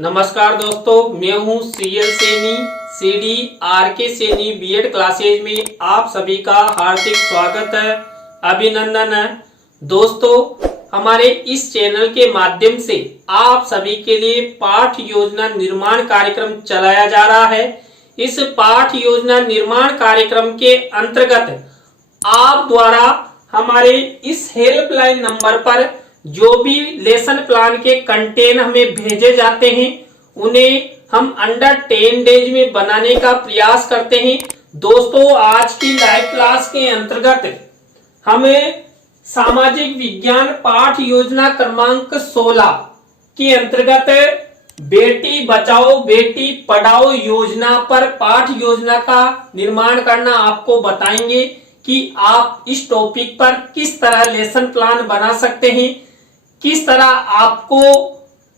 नमस्कार दोस्तों, मैं हूं CL Saini, CD RK Saini BEd classes में आप सभी का हार्दिक स्वागत है, अभिनंदन है। दोस्तों, हमारे इस चैनल के माध्यम से आप सभी के लिए पाठ योजना निर्माण कार्यक्रम चलाया जा रहा है। इस पाठ योजना निर्माण कार्यक्रम के अंतर्गत आप द्वारा हमारे इस हेल्पलाइन नंबर पर जो भी लेसन प्लान के कंटेंट हमें भेजे जाते हैं उन्हें हम अंडर 10 डेज में बनाने का प्रयास करते हैं। दोस्तों, आज की लाइव क्लास के अंतर्गत हमें सामाजिक विज्ञान पाठ योजना क्रमांक 16 के अंतर्गत बेटी बचाओ बेटी पढ़ाओ योजना पर पाठ योजना का निर्माण करना आपको बताएंगे कि आप इस टॉपिक पर किस तरह लेसन प्लान बना सकते हैं, किस तरह आपको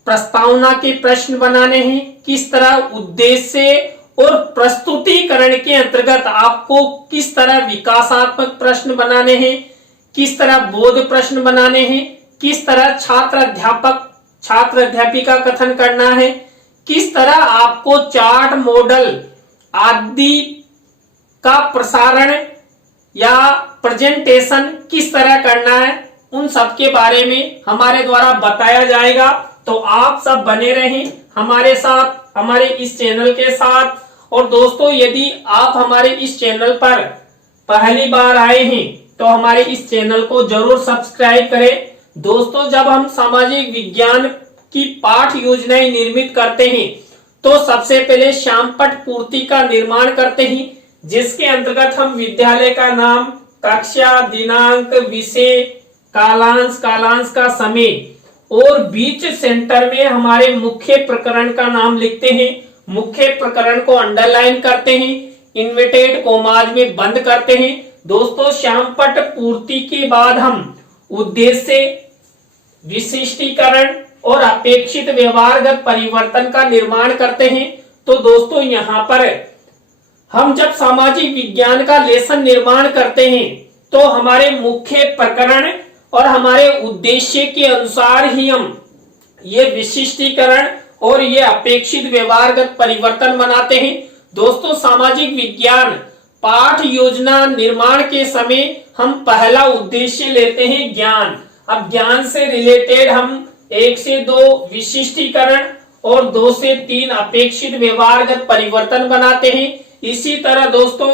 प्रस्तावना के प्रश्न बनाने हैं, किस तरह उद्देश्य और प्रस्तुतिकरण के अंतर्गत आपको किस तरह विकासात्मक प्रश्न बनाने हैं, किस तरह बोध प्रश्न बनाने हैं, किस तरह छात्र अध्यापिका कथन करना है, किस तरह आपको चार्ट मॉडल आदि का प्रसारण या प्रेजेंटेशन किस तरह करना है, उन सब के बारे में हमारे द्वारा बताया जाएगा। तो आप सब बने रहें हमारे साथ, हमारे इस चैनल के साथ। और दोस्तों, यदि आप हमारे इस चैनल पर पहली बार आए हैं तो हमारे इस चैनल को जरूर सब्सक्राइब करें। दोस्तों, जब हम सामाजिक विज्ञान की पाठ योजनाएं निर्मित करते हैं तो सबसे पहले श्यामपट्ट पूर्ति का निर्माण करते हैं, जिसके अंतर्गत हम विद्यालय का नाम, कक्षा, दिनांक, विषय, कालांश का समय और बीच सेंटर में हमारे मुख्य प्रकरण का नाम लिखते हैं। मुख्य प्रकरण को अंडरलाइन करते हैं, इन्वर्टेड कोमाज में बंद करते हैं। दोस्तों, श्यामपट्ट पूर्ति के बाद हम उद्देश्य, विशिष्टीकरण और अपेक्षित व्यवहारगत परिवर्तन का निर्माण करते हैं। तो दोस्तों, यहाँ पर हम जब सामाजिक विज्ञान का लेसन निर्माण करते हैं तो हमारे मुख्य प्रकरण और हमारे उद्देश्य के अनुसार ही हम ये विशिष्टीकरण और ये अपेक्षित व्यवहारगत परिवर्तन बनाते हैं। दोस्तों, सामाजिक विज्ञान पाठ योजना निर्माण के समय हम पहला उद्देश्य लेते हैं ज्ञान। अब ज्ञान से रिलेटेड हम 1 से 2 विशिष्टीकरण और 2 से 3 अपेक्षित व्यवहारगत परिवर्तन बनाते हैं। इसी तरह दोस्तों,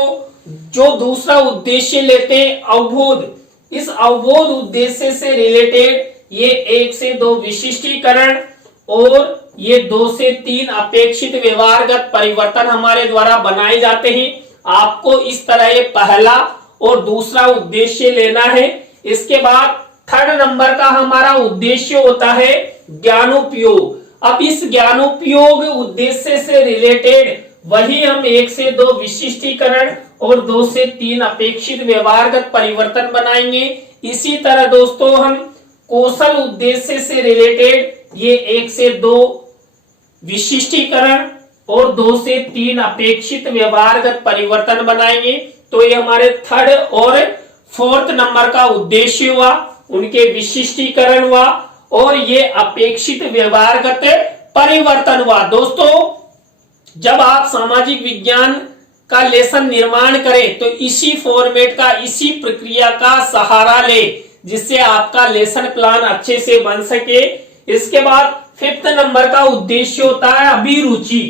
जो दूसरा उद्देश्य लेते हैं अवबोध, इस अवबोध उद्देश्य से रिलेटेड ये 1 से 2 विशिष्टीकरण और ये 2 से 3 अपेक्षित व्यवहारगत परिवर्तन हमारे द्वारा बनाए जाते हैं। आपको इस तरह ये पहला और दूसरा उद्देश्य लेना है। इसके बाद थर्ड नंबर का हमारा उद्देश्य होता है ज्ञानोपयोग। अब इस ज्ञानोपयोग उद्देश्य से रिलेटेड वही हम 1 से 2 विशिष्टीकरण और 2 से 3 अपेक्षित व्यवहारगत परिवर्तन बनाएंगे। इसी तरह दोस्तों, हम कौशल उद्देश्य से रिलेटेड ये 1 से 2 विशिष्टीकरण और 2 से 3 अपेक्षित व्यवहारगत परिवर्तन बनाएंगे। तो ये हमारे थर्ड और फोर्थ नंबर का उद्देश्य हुआ, उनके विशिष्टीकरण हुआ और ये अपेक्षित व्यवहारगत परिवर्तन हुआ। दोस्तों, जब आप सामाजिक विज्ञान का लेसन निर्माण करें तो इसी फॉर्मेट का, इसी प्रक्रिया का सहारा ले, जिससे आपका लेसन प्लान अच्छे से बन सके। इसके बाद 5th नंबर का उद्देश्य होता है अभिरुचि।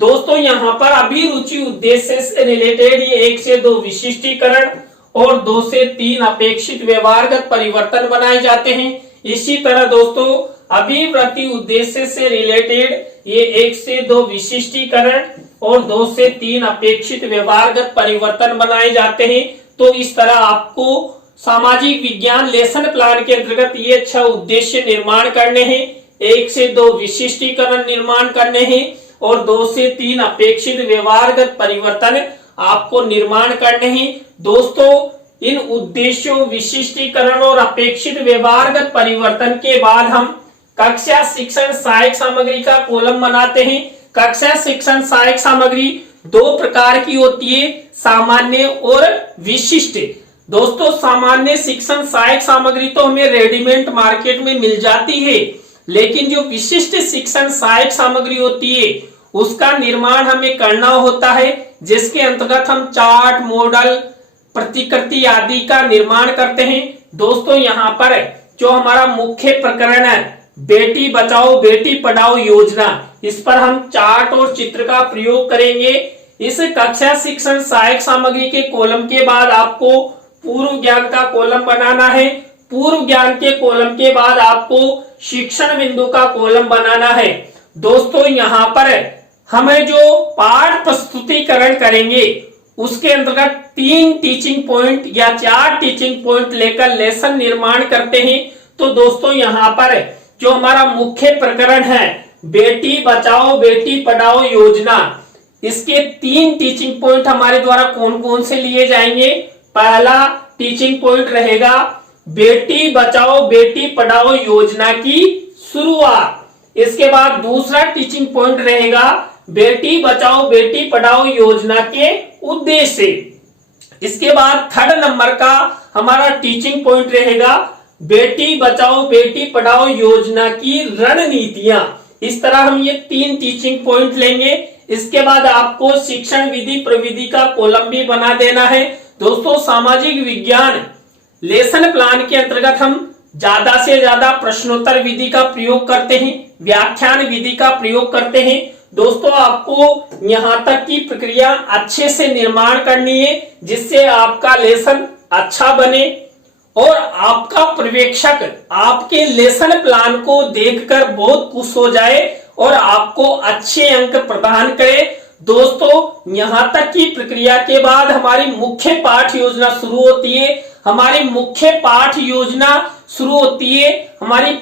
दोस्तों, यहाँ पर अभिरुचि उद्देश्य से रिलेटेड ये 1 से 2 विशिष्टीकरण और 2 से 3 अपेक्षित व्यवहारगत परिवर्तन बनाए जाते हैं। इसी तरह दोस्तों, अभिवृत्ति उद्देश्य से रिलेटेड ये 1 से 2 विशिष्टीकरण और 2 से 3 अपेक्षित व्यवहारगत परिवर्तन बनाए जाते हैं। तो इस तरह आपको सामाजिक विज्ञान लेसन प्लान के अंतर्गत ये 6 उद्देश्य निर्माण करने हैं, 1 से 2 विशिष्टीकरण निर्माण करने हैं और 2 से 3 अपेक्षित व्यवहारगत परिवर्तन आपको निर्माण करने हैं। दोस्तों, इन उद्देश्यों, विशिष्टीकरण और अपेक्षित व्यवहारगत परिवर्तन के बाद हम कक्षा शिक्षण सहायक सामग्री का कॉलम बनाते हैं। कक्षा शिक्षण सहायक सामग्री 2 प्रकार की होती है, सामान्य और विशिष्ट। दोस्तों, सामान्य शिक्षण सहायक सामग्री तो हमें रेडीमेड मार्केट में मिल जाती है, लेकिन जो विशिष्ट शिक्षण सहायक सामग्री होती है उसका निर्माण हमें करना होता है, जिसके अंतर्गत हम चार्ट, मॉडल, प्रतिकृति आदि का निर्माण करते हैं। दोस्तों यहाँ पर जो हमारा मुख्य प्रकरण है बेटी बचाओ बेटी पढ़ाओ योजना, इस पर हम चार्ट और चित्र का प्रयोग करेंगे। इस कक्षा शिक्षण सहायक सामग्री के कॉलम के बाद आपको पूर्व ज्ञान का कॉलम बनाना है। पूर्व ज्ञान के कॉलम के बाद आपको शिक्षण बिंदु का कॉलम बनाना है। दोस्तों यहाँ पर हमें जो पाठ प्रस्तुतिकरण करेंगे उसके अंतर्गत 3 टीचिंग पॉइंट या 4 टीचिंग पॉइंट लेकर लेसन निर्माण करते हैं। तो दोस्तों यहाँ पर जो हमारा मुख्य प्रकरण है बेटी बचाओ बेटी पढ़ाओ योजना, इसके 3 टीचिंग पॉइंट हमारे द्वारा कौन कौन से लिए जाएंगे। पहला टीचिंग पॉइंट रहेगा बेटी बचाओ बेटी पढ़ाओ योजना की शुरुआत। इसके बाद दूसरा टीचिंग पॉइंट रहेगा बेटी बचाओ बेटी पढ़ाओ योजना के उद्देश्य। इसके बाद थर्ड नंबर का हमारा टीचिंग पॉइंट रहेगा बेटी बचाओ बेटी पढ़ाओ योजना की रणनीतियां। इस तरह हम ये 3 टीचिंग पॉइंट लेंगे। इसके बाद आपको शिक्षण विधि प्रविधि का कॉलम भी बना देना है। दोस्तों सामाजिक विज्ञान लेसन प्लान के अंतर्गत हम ज्यादा से ज्यादा प्रश्नोत्तर विधि का प्रयोग करते हैं, व्याख्यान विधि का प्रयोग करते हैं। दोस्तों आपको यहाँ तक की प्रक्रिया अच्छे से निर्माण करनी है, जिससे आपका लेसन अच्छा बने और आपका पर्यवेक्षक आपके लेसन प्लान को देखकर बहुत खुश हो जाए और आपको अच्छे अंक प्रदान करे। दोस्तों यहाँ तक की प्रक्रिया के बाद हमारी मुख्य पाठ योजना शुरू होती है। हमारी मुख्य पाठ योजना शुरू होती है। हमारी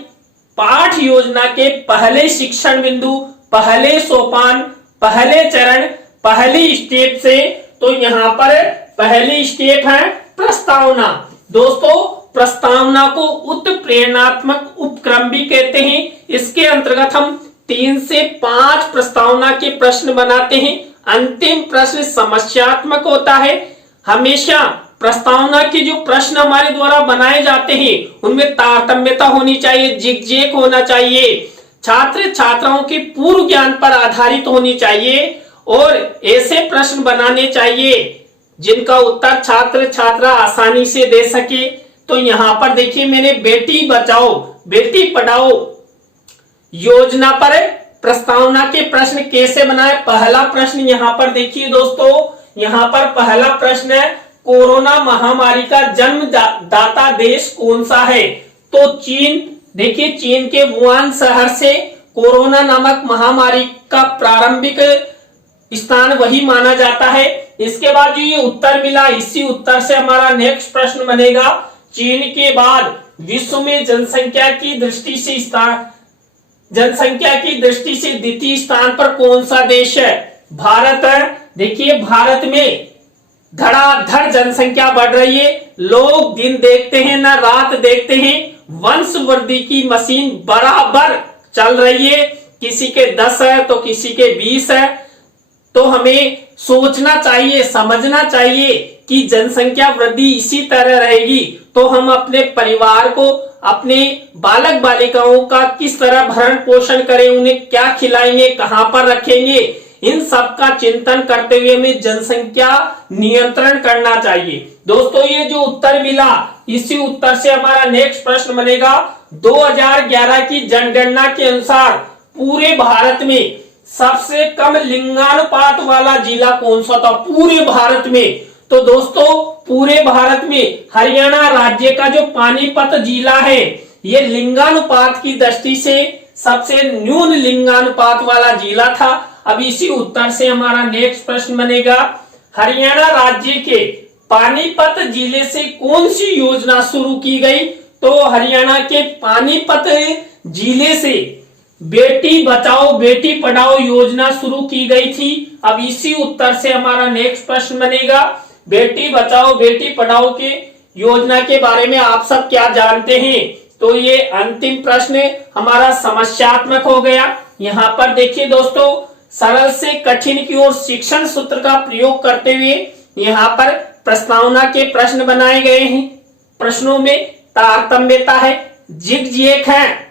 पाठ योजना के पहले शिक्षण बिंदु, पहले सोपान, पहले चरण, पहली स्टेप से। तो यहाँ पर पहली स्टेप है प्रस्तावना। दोस्तों प्रस्तावना को उत्प्रेरणात्मक उपक्रम भी कहते हैं। इसके अंतर्गत हम 3 से 5 प्रस्तावना के प्रश्न बनाते हैं। अंतिम प्रश्न समस्यात्मक होता है। हमेशा प्रस्तावना के जो प्रश्न हमारे द्वारा बनाए जाते हैं उनमें तारतम्यता होनी चाहिए, जिगजैग होना चाहिए, छात्र छात्राओं के पूर्व ज्ञान पर आधारित होनी चाहिए और ऐसे प्रश्न बनाने चाहिए जिनका उत्तर छात्र छात्रा आसानी से दे सके। तो यहाँ पर देखिए मैंने बेटी बचाओ बेटी पढ़ाओ योजना पर प्रस्तावना के प्रश्न कैसे बनाए। पहला प्रश्न यहाँ पर देखिए दोस्तों, यहाँ पर पहला प्रश्न है कोरोना महामारी का जन्मदाता देश कौन सा है। तो चीन, देखिए चीन के वुहान शहर से कोरोना नामक महामारी का प्रारंभिक स्थान वही माना जाता है। इसके बाद जो ये उत्तर मिला, इसी उत्तर से हमारा नेक्स्ट प्रश्न बनेगा चीन के बाद विश्व में जनसंख्या की दृष्टि से द्वितीय स्थान पर कौन सा देश है। भारत है। देखिए भारत में धड़ाधड़ जनसंख्या बढ़ रही है। लोग दिन देखते हैं ना रात देखते हैं। वंशवृद्धि की मशीन बराबर चल रही है। किसी के 10 है तो किसी के 20 है। तो हमें सोचना चाहिए, समझना चाहिए कि जनसंख्या वृद्धि इसी तरह रहेगी तो हम अपने परिवार को, अपने बालक बालिकाओं का किस तरह भरण पोषण करें, उन्हें क्या खिलाएंगे, कहां पर रखेंगे, इन सब का चिंतन करते हुए हमें जनसंख्या नियंत्रण करना चाहिए। दोस्तों ये जो उत्तर मिला, इसी उत्तर से हमारा नेक्स्ट प्रश्न बनेगा 2011 की जनगणना के अनुसार पूरे भारत में सबसे कम लिंगानुपात वाला जिला कौन सा था पूरे भारत में। तो दोस्तों पूरे भारत में हरियाणा राज्य का जो पानीपत जिला है ये लिंगानुपात की दृष्टि से सबसे न्यून लिंगानुपात वाला जिला था। अब इसी उत्तर से हमारा नेक्स्ट प्रश्न बनेगा हरियाणा राज्य के पानीपत जिले से कौन सी योजना शुरू की गई। तो हरियाणा के पानीपत जिले से बेटी बचाओ बेटी पढ़ाओ योजना शुरू की गई थी। अब इसी उत्तर से हमारा नेक्स्ट प्रश्न बनेगा बेटी बचाओ बेटी पढ़ाओ के योजना के बारे में आप सब क्या जानते हैं। तो ये अंतिम प्रश्न हमारा समस्यात्मक हो गया। यहाँ पर देखिए दोस्तों सरल से कठिन की ओर शिक्षण सूत्र का प्रयोग करते हुए यहाँ पर प्रस्तावना के प्रश्न बनाए गए हैं। प्रश्नों में तारतम्यता है, जिगजैग है,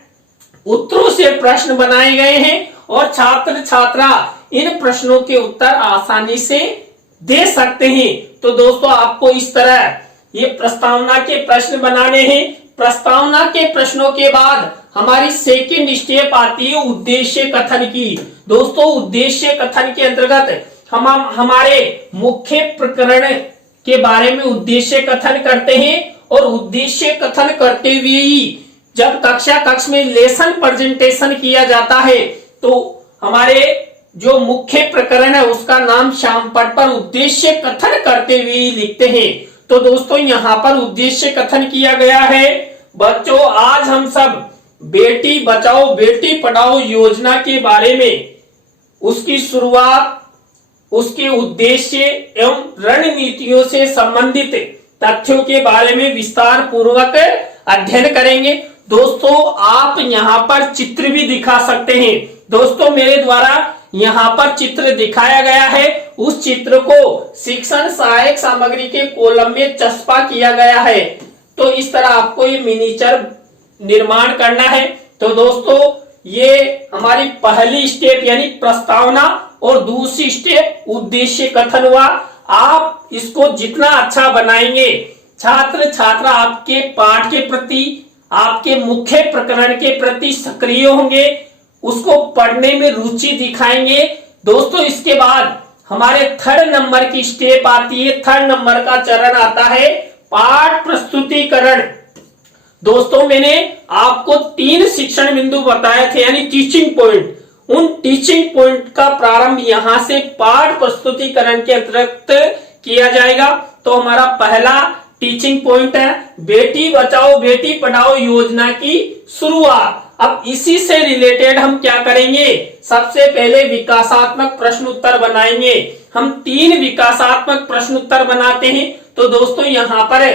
उत्तरों से प्रश्न बनाए गए हैं और छात्र छात्रा इन प्रश्नों के उत्तर आसानी से दे सकते हैं। तो दोस्तों आपको इस तरह ये प्रस्तावना के प्रश्न बनाने हैं। प्रस्तावना के प्रश्नों के बाद हमारी सेकंड स्टेप आती है उद्देश्य कथन की। दोस्तों उद्देश्य कथन के अंतर्गत हम हमारे मुख्य प्रकरण के बारे में उद्देश्य कथन करते हैं और उद्देश्य कथन करते हुए ही जब कक्ष में लेसन प्रेजेंटेशन किया जाता है तो हमारे जो मुख्य प्रकरण है उसका नाम श्यामपट्ट पर उद्देश्य कथन करते हुए ही लिखते हैं। तो दोस्तों यहाँ पर उद्देश्य कथन किया गया है। बच्चों आज हम सब बेटी बचाओ बेटी पढ़ाओ योजना के बारे में, उसकी शुरुआत, उसके उद्देश्य एवं रणनीतियों से संबंधित तथ्यों के बारे में विस्तार पूर्वक अध्ययन करेंगे। दोस्तों आप यहाँ पर चित्र भी दिखा सकते हैं। दोस्तों मेरे द्वारा यहाँ पर चित्र दिखाया गया है, उस चित्र को शिक्षण सहायक सामग्री के कॉलम में चस्पा किया गया है। तो इस तरह आपको ये मिनीचर निर्माण करना है। तो दोस्तों ये हमारी पहली स्टेप यानी प्रस्तावना और दूसरी स्टेप उद्देश्य कथन हुआ। आप इसको जितना अच्छा बनाएंगे छात्र छात्रा आपके पाठ के प्रति, आपके मुख्य प्रकरण के प्रति सक्रिय होंगे, उसको पढ़ने में रुचि दिखाएंगे। दोस्तों इसके बाद हमारे थर्ड नंबर की स्टेप आती है, थर्ड नंबर का चरण आता है पाठ प्रस्तुतिकरण। दोस्तों मैंने आपको 3 शिक्षण बिंदु बताए थे यानी टीचिंग पॉइंट। उन टीचिंग पॉइंट का प्रारंभ यहां से पाठ प्रस्तुतिकरण के अंतर्गत किया जाएगा। तो हमारा पहला टीचिंग पॉइंट है बेटी बचाओ बेटी पढ़ाओ योजना की शुरुआत। अब इसी से रिलेटेड हम क्या करेंगे, सबसे पहले विकासात्मक प्रश्न उत्तर बनाएंगे। हम 3 विकासात्मक प्रश्न उत्तर बनाते हैं। तो दोस्तों यहाँ पर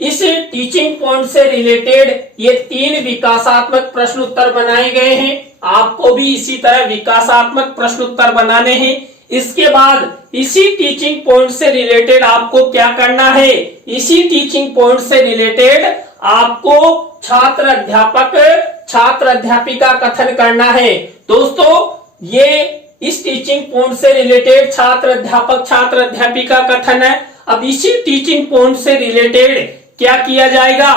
इस टीचिंग पॉइंट से रिलेटेड ये 3 विकासात्मक प्रश्न उत्तर बनाए गए हैं। आपको भी इसी तरह विकासात्मक प्रश्न उत्तर बनाने हैं। इसके बाद इसी टीचिंग पॉइंट से रिलेटेड आपको क्या करना है, इसी टीचिंग पॉइंट से रिलेटेड आपको छात्र अध्यापक छात्र अध्यापिका कथन करना है। दोस्तों ये इस टीचिंग पॉइंट से रिलेटेड छात्र अध्यापक छात्र अध्यापिका कथन है। अब इसी टीचिंग पॉइंट से रिलेटेड क्या किया जाएगा,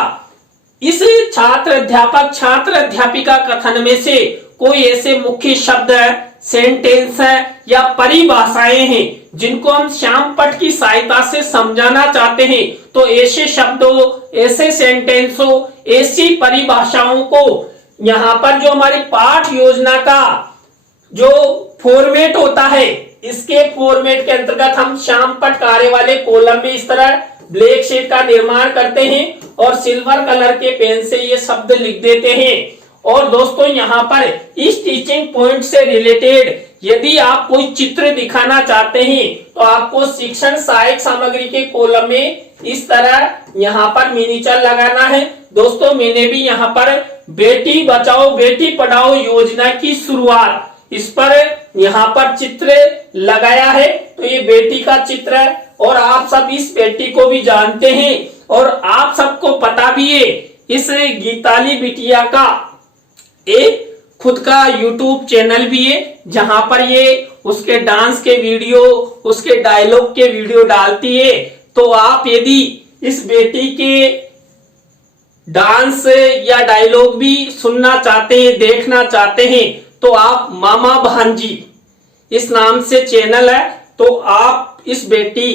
इस छात्र अध्यापक छात्र अध्यापिका कथन में से कोई ऐसे मुख्य शब्द है, सेंटेंस है या परिभाषाएं हैं जिनको हम श्यामपट्ट की सहायता से समझाना चाहते हैं। तो ऐसे शब्दों, ऐसे सेंटेंसों, ऐसी परिभाषाओं को यहाँ पर जो हमारी पाठ योजना का जो फॉर्मेट होता है, इसके फॉर्मेट के अंतर्गत हम श्यामपट्ट कार्य वाले कॉलम में इस तरह ब्लैक शीट का निर्माण करते हैं और सिल्वर कलर के पेन से ये शब्द लिख देते हैं। और दोस्तों यहाँ पर इस टीचिंग पॉइंट से रिलेटेड यदि आप कोई चित्र दिखाना चाहते हैं तो आपको शिक्षण सहायक सामग्री के कॉलम में इस तरह यहाँ पर मिनीचर लगाना है। दोस्तों मैंने भी यहाँ पर बेटी बचाओ बेटी पढ़ाओ योजना की शुरुआत इस पर यहाँ पर चित्र लगाया है। तो ये बेटी का चित्र है और आप सब इस बेटी को भी जानते हैं और आप सबको पता भी है इस गीताली बिटिया का एक खुद का YouTube चैनल भी है जहां पर ये उसके डांस के वीडियो, उसके डायलॉग के वीडियो डालती है। तो आप यदि इस बेटी के डांस या डायलॉग भी सुनना चाहते हैं, देखना चाहते हैं तो आप मामा भांजी इस नाम से चैनल है, तो आप इस बेटी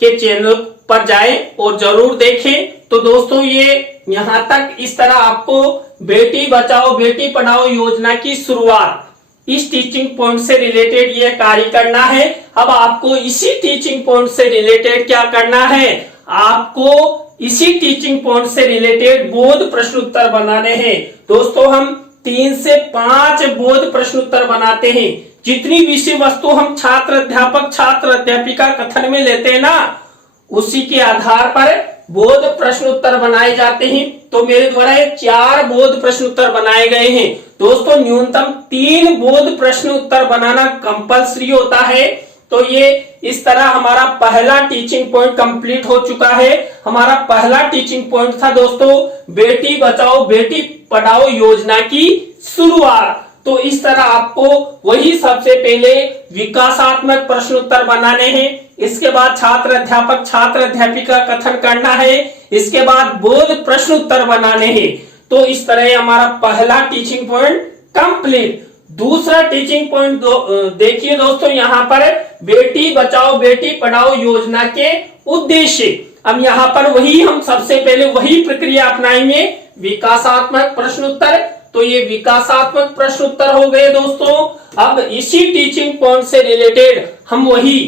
के चैनल पर जाएं और जरूर देखें। तो दोस्तों ये यहाँ तक इस तरह आपको बेटी बचाओ बेटी पढ़ाओ योजना की शुरुआत इस टीचिंग पॉइंट से रिलेटेड ये कार्य करना है। अब आपको इसी टीचिंग पॉइंट से रिलेटेड क्या करना है, आपको इसी टीचिंग पॉइंट से रिलेटेड बोध प्रश्न उत्तर बनाने हैं। दोस्तों हम 3 से 5 बोध प्रश्न उत्तर बनाते हैं। जितनी विषय वस्तु हम छात्र अध्यापक छात्र अध्यापिका कथन में लेते हैं ना, उसी के आधार पर बोध प्रश्न उत्तर बनाए जाते हैं। तो मेरे द्वारा 4 बोध प्रश्न उत्तर बनाए गए हैं। दोस्तों न्यूनतम 3 बोध प्रश्न उत्तर बनाना कंपलसरी होता है। तो ये इस तरह हमारा पहला टीचिंग पॉइंट कंप्लीट हो चुका है। हमारा पहला टीचिंग पॉइंट था दोस्तों बेटी बचाओ बेटी पढ़ाओ योजना की शुरुआत। तो इस तरह आपको वही सबसे पहले विकासात्मक प्रश्न उत्तर बनाने हैं, इसके बाद छात्र अध्यापक छात्र अध्यापिका कथन करना है, इसके बाद बोध प्रश्न उत्तर बनाने हैं। तो इस तरह हमारा पहला टीचिंग पॉइंट कंप्लीट। दूसरा टीचिंग पॉइंट देखिए दोस्तों, यहाँ पर बेटी बचाओ बेटी पढ़ाओ योजना के उद्देश्य। अब यहाँ पर वही हम सबसे पहले वही प्रक्रिया अपनाएंगे, विकासात्मक प्रश्न उत्तर। तो ये विकासात्मक प्रश्न उत्तर हो गए दोस्तों। अब इसी टीचिंग पॉइंट से रिलेटेड हम वही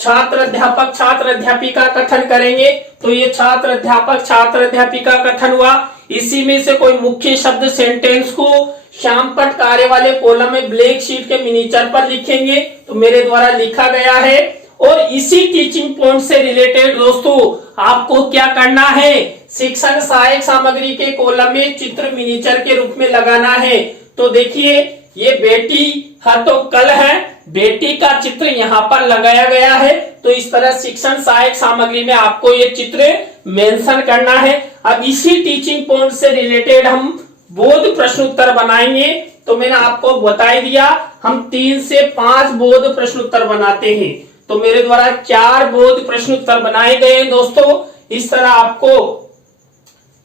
छात्र अध्यापक छात्र अध्यापिका कथन करेंगे। तो ये छात्र अध्यापक छात्र अध्यापिका कथन हुआ। इसी में से कोई मुख्य शब्द सेंटेंस को श्यामपट्ट कार्य वाले कॉलम में ब्लैक शीट के मिनीचर पर लिखेंगे, तो मेरे द्वारा लिखा गया है। और इसी टीचिंग पॉइंट से रिलेटेड दोस्तों आपको क्या करना है, शिक्षण सहायक सामग्री के कॉलम में चित्र मिनीचर के रूप में लगाना है। तो देखिए ये बेटी है तो कल है, बेटी का चित्र यहाँ पर लगाया गया है। तो इस तरह शिक्षण सहायक सामग्री में आपको ये चित्र मेंशन करना है। अब इसी टीचिंग पॉइंट से रिलेटेड हम बोध प्रश्न उत्तर बनाएंगे। तो मैंने आपको बता दिया हम 3 से 5 बोध प्रश्न उत्तर बनाते हैं। तो मेरे द्वारा 4 बोध प्रश्न उत्तर बनाए गए हैं दोस्तों। इस तरह आपको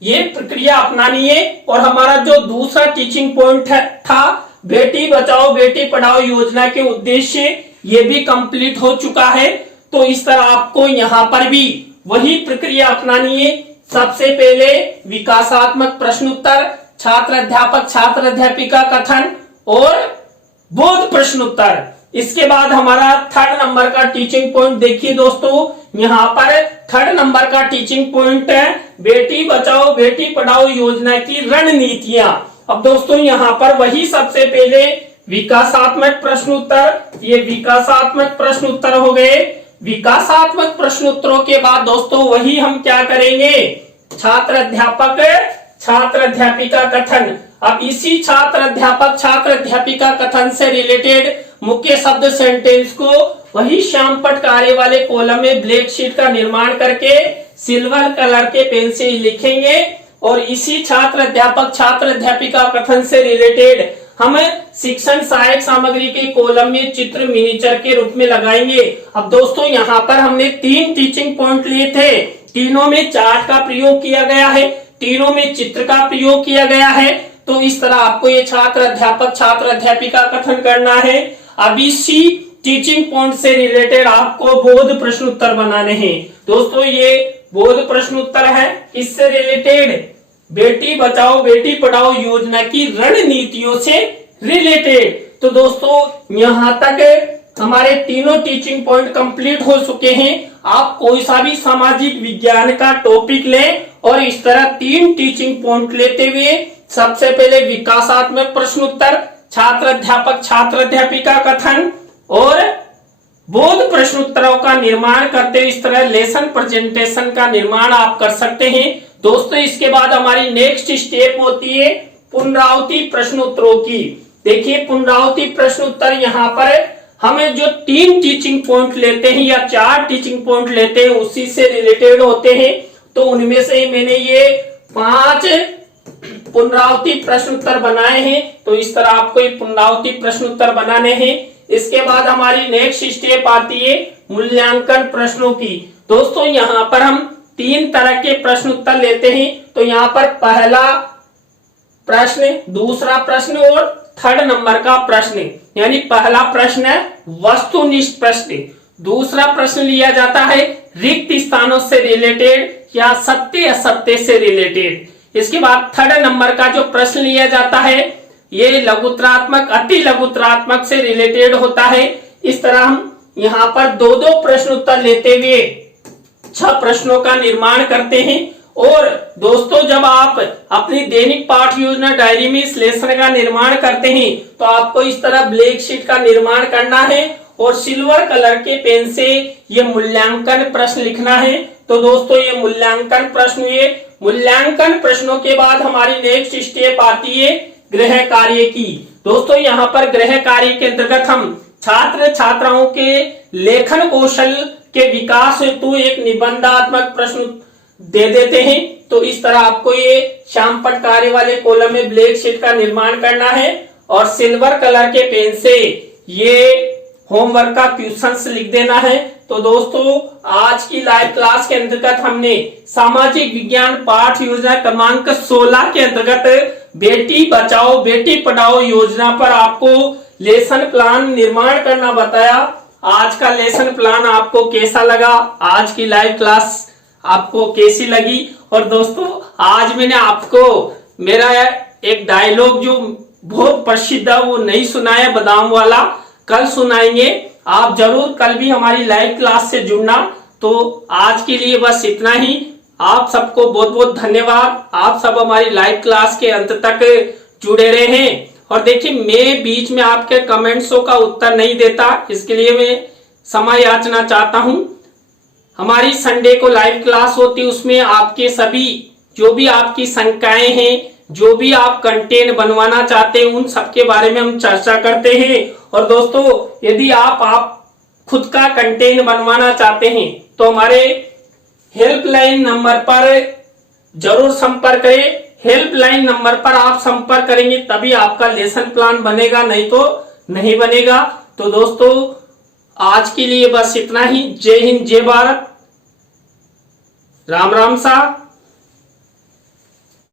ये प्रक्रिया अपनानी है। और हमारा जो दूसरा टीचिंग पॉइंट था बेटी बचाओ बेटी पढ़ाओ योजना के उद्देश्य, ये भी कंप्लीट हो चुका है। तो इस तरह आपको यहाँ पर भी वही प्रक्रिया अपनानी है। सबसे पहले विकासात्मक प्रश्न उत्तर, छात्र अध्यापक छात्र अध्यापिका कथन और बोध प्रश्न उत्तर। इसके बाद हमारा 3rd नंबर का टीचिंग पॉइंट देखिए दोस्तों, यहाँ पर 3rd नंबर का टीचिंग पॉइंट है बेटी बचाओ बेटी पढ़ाओ योजना की रणनीतियां। अब दोस्तों यहाँ पर वही सबसे पहले विकासात्मक प्रश्न उत्तर, ये विकासात्मक प्रश्न उत्तर हो गए। विकासात्मक प्रश्न उत्तरों के बाद दोस्तों वही हम क्या करेंगे, छात्र अध्यापक छात्र अध्यापिका कथन। अब इसी छात्र अध्यापक छात्र अध्यापिका कथन से रिलेटेड मुख्य शब्द सेंटेंस को वही श्यामपट्ट कार्य वाले कॉलम में ब्लैक शीट का निर्माण करके सिल्वर कलर के पेन से लिखेंगे। और इसी छात्र अध्यापक छात्र अध्यापिका कथन से रिलेटेड हम शिक्षण सहायक सामग्री के कॉलम में चित्र मिनीचर के रूप में लगाएंगे। अब दोस्तों यहाँ पर हमने 3 टीचिंग पॉइंट लिए थे, तीनों में चार्ट का प्रयोग किया गया है, तीनों में चित्र का प्रयोग किया गया है। तो इस तरह आपको ये छात्र अध्यापक छात्र अध्यापिका कथन करना है। अब इसी टीचिंग पॉइंट से रिलेटेड आपको बोध प्रश्न उत्तर बनाने हैं। दोस्तों ये बोध प्रश्न उत्तर है, इससे रिलेटेड बेटी बचाओ बेटी पढ़ाओ योजना की रणनीतियों से रिलेटेड। तो दोस्तों यहाँ तक हमारे तीनों टीचिंग पॉइंट कंप्लीट हो चुके हैं। आप कोई सा भी सामाजिक विज्ञान का टॉपिक लें और इस तरह 3 टीचिंग पॉइंट लेते हुए सबसे पहले विकासात्मक प्रश्न उत्तर, छात्र अध्यापक छात्र अध्यापिका कथन और बोध प्रश्न उत्तरों का निर्माण करते इस तरह लेसन प्रेजेंटेशन का निर्माण आप कर सकते हैं। दोस्तों इसके बाद हमारी नेक्स्ट स्टेप होती है पुनरावृत्ति प्रश्न उत्तरों की। देखिए पुनरावृत्ति प्रश्न उत्तर यहाँ पर हमें जो 3 टीचिंग पॉइंट लेते हैं या 4 टीचिंग पॉइंट लेते हैं उसी से रिलेटेड होते हैं। तो उनमें से मैंने ये 5 पुनरावृत्ति प्रश्न उत्तर बनाए हैं। तो इस तरह आपको ये पुनरावृत्ति प्रश्न उत्तर बनाने हैं। इसके बाद हमारी नेक्स्ट स्टेप आती है मूल्यांकन प्रश्नों की। दोस्तों यहाँ पर हम 3 तरह के प्रश्न उत्तर लेते हैं। तो यहाँ पर पहला प्रश्न, दूसरा प्रश्न और 3rd नंबर का प्रश्न। यानी पहला प्रश्न है वस्तुनिष्ठ प्रश्न, दूसरा प्रश्न लिया जाता है रिक्त स्थानों से रिलेटेड या सत्य असत्य से रिलेटेड। इसके बाद 3rd नंबर का जो प्रश्न लिया जाता है ये लघुत्रात्मक अति लघुत्रात्मक से रिलेटेड होता है। इस तरह हम यहाँ पर 2-2 प्रश्न उत्तर लेते हुए 6 प्रश्नों का निर्माण करते हैं। और दोस्तों जब आप अपनी दैनिक पाठ योजना डायरी में इस लेसन का निर्माण करते हैं तो आपको इस तरह ब्लैक शीट का निर्माण करना है और सिल्वर कलर के पेन से ये मूल्यांकन प्रश्न लिखना है। तो दोस्तों ये मूल्यांकन प्रश्न हुए। मूल्यांकन प्रश्नों के बाद हमारी नेक्स्ट स्टेप आती है गृह कार्य की। दोस्तों यहाँ पर गृह कार्य के अंतर्गत हम छात्र छात्राओं के लेखन कौशल के विकास हेतु एक निबंधात्मक प्रश्न दे देते हैं। तो इस तरह आपको ये श्याम पटकारे वाले कॉलम में ब्लैक शीट का निर्माण करना है और सिल्वर कलर के पेन से ये होमवर्क का क्वेश्चंस लिख देना है। तो दोस्तों आज की लाइव क्लास के अंतर्गत हमने सामाजिक विज्ञान पाठ योजना क्रमांक 16 के अंतर्गत बेटी बचाओ बेटी पढ़ाओ योजना पर आपको लेसन प्लान निर्माण करना बताया। आज का लेसन प्लान आपको कैसा लगा, आज की लाइव क्लास आपको कैसी लगी? और दोस्तों आज मैंने आपको मेरा एक डायलॉग जो बहुत प्रसिद्ध है वो नहीं सुनाया, बादाम वाला, कल सुनाएंगे। आप जरूर कल भी हमारी लाइव क्लास से जुड़ना। तो आज के लिए बस इतना ही। आप सबको बहुत बहुत धन्यवाद। आप सब हमारी लाइव क्लास के अंत तक जुड़े रहे हैं। और देखिए मैं बीच में आपके कमेंट्सों का उत्तर नहीं देता, इसके लिए मैं समय याचना चाहता हूं। हमारी संडे को लाइव क्लास होती है, उसमें आपके सभी जो भी आपकी शंकाएं हैं, जो भी आप कंटेंट बनवाना चाहते हैं, उन सबके बारे में हम चर्चा करते हैं। और दोस्तों यदि आप खुद का कंटेंट बनवाना चाहते हैं तो हमारे हेल्पलाइन नंबर पर जरूर संपर्क करें। हेल्पलाइन नंबर पर आप संपर्क करेंगे तभी आपका लेसन प्लान बनेगा, नहीं तो नहीं बनेगा। तो दोस्तों आज के लिए बस इतना ही। जय हिंद, जय भारत, राम राम सा।